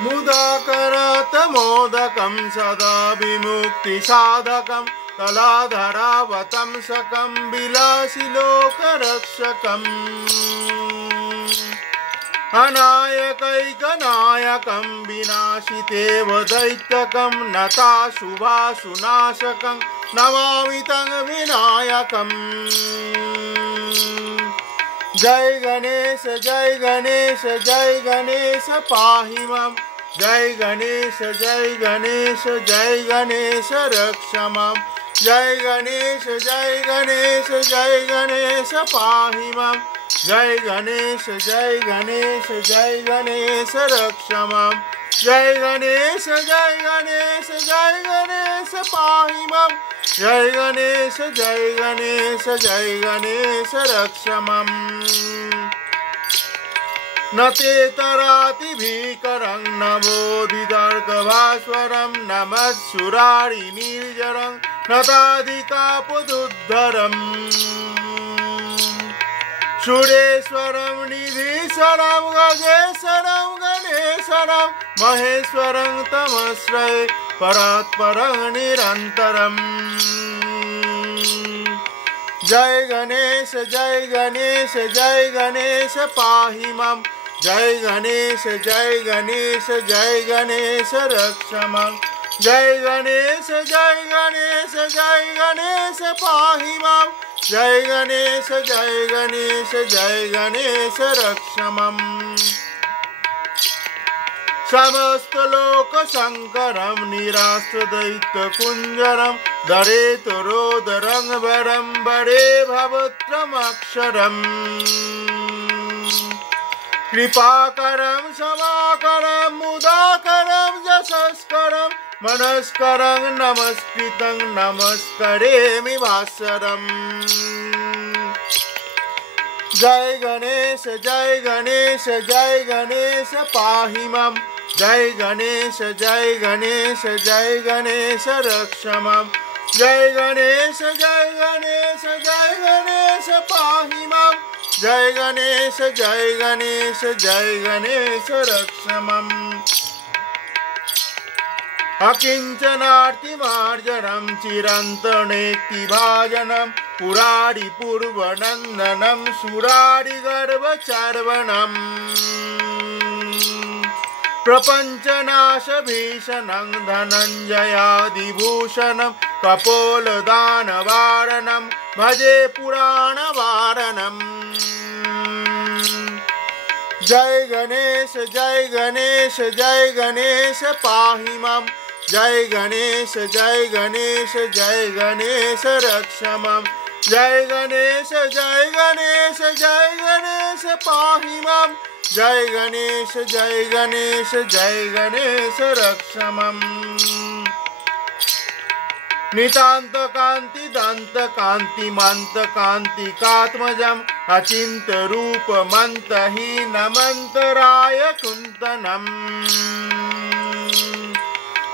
मुदाकरत मोदकं सदा विमुक्तिसाधकं कलाधरावतंसकं विलासि लोकरक्षकम् अनायकैकनायकं विनाशितेव दैत्यकं नताशुभाशुनाशकं नमामि तं विनायकम् जय गणेश जय गणेश जय गणेश पाहि मां जय गणेश जय गणेश जय गणेश रक्ष मां जय गणेश जय गणेश जय गणेश पाहि मां जय गणेश जय गणेश जय गणेश रक्ष मां जय गणेश जय गणेश जय गणेश पाहि मां जय गणेश जय गणेश जय गणेश रक्ष मां न तेतराति भीकरं न बोधिदर्गभास्वरं न मत्सुरारि निर्जरं न ताधिकापदुद्धरम् सुरेश्वरं निधीश्वरं गजेश्वरं गणेश्वरं महेश्वरं तमश्रये परात्परं निरन्तरम् जय गणेश जय गणेश जय गणेश पाहि मां जय गणेश जय गणेश जय गणेश रक्ष मां जय गणेश जय गणेश जय गणेश पाहि मां जय गणेश जय गणेश जय गणेश रक्ष मां समस्त लोक शंकरं निरास्त्रदैत्यकुञ्जरं दरेतरोदरं वरं वरे भवत्रमक्षरम् कृपाकरं समाकरं मुदाकरं यशस्करं मनस्करं नमस्कृतं नमस्करेमि भास्वरम् जय गणेश जय गणेश जय गणेश पाहि मां जय गणेश जय गणेश जय गणेश रक्ष मां जय गणेश जय गणेश जय गणेश पाहि मां जय गणेश जय गणेश जय गणेश रक्ष मां अकिञ्चनार्तिमार्जनं चिरन्तनेत्तिभाजनं पुरारि पूर्वनन्दनं सुरारि गर्भचर्वणम् प्रपञ्चनाशभीषणं धनञ्जयादिभूषणं कपोलदानवारणं भजे पुराणवारणम् जय गणेश जय गणेश जय गणेश पाहि मां जय गणेश जय गणेश जय गणेश रक्ष मां जय गणेश जय गणेश जय गणेश पाहि मां जय गणेश जय गणेश जय गणेश रक्ष मां नितांत कांति दंत कांति मंत कांतिकात्मजम् अचिंत रूप मंतहीन मंतराय कुंतनम्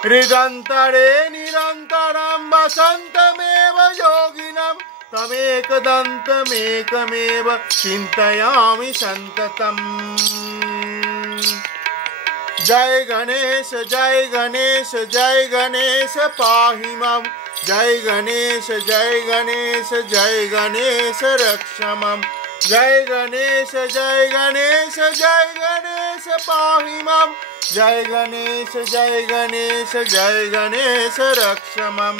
हृदन्तरे निरन्तरं वसन्तमेव योगिनं तमेकदन्तमेकमेव चिन्तयामि सन्ततम् जय गणेश जय गणेश जय गणेश पाहि मां जय गणेश जय गणेश जय गणेश रक्ष मां जय गणेश जय गणेश जय गणेश पाहि मां जय गणेश जय गणेश जय गणेश रक्ष मां।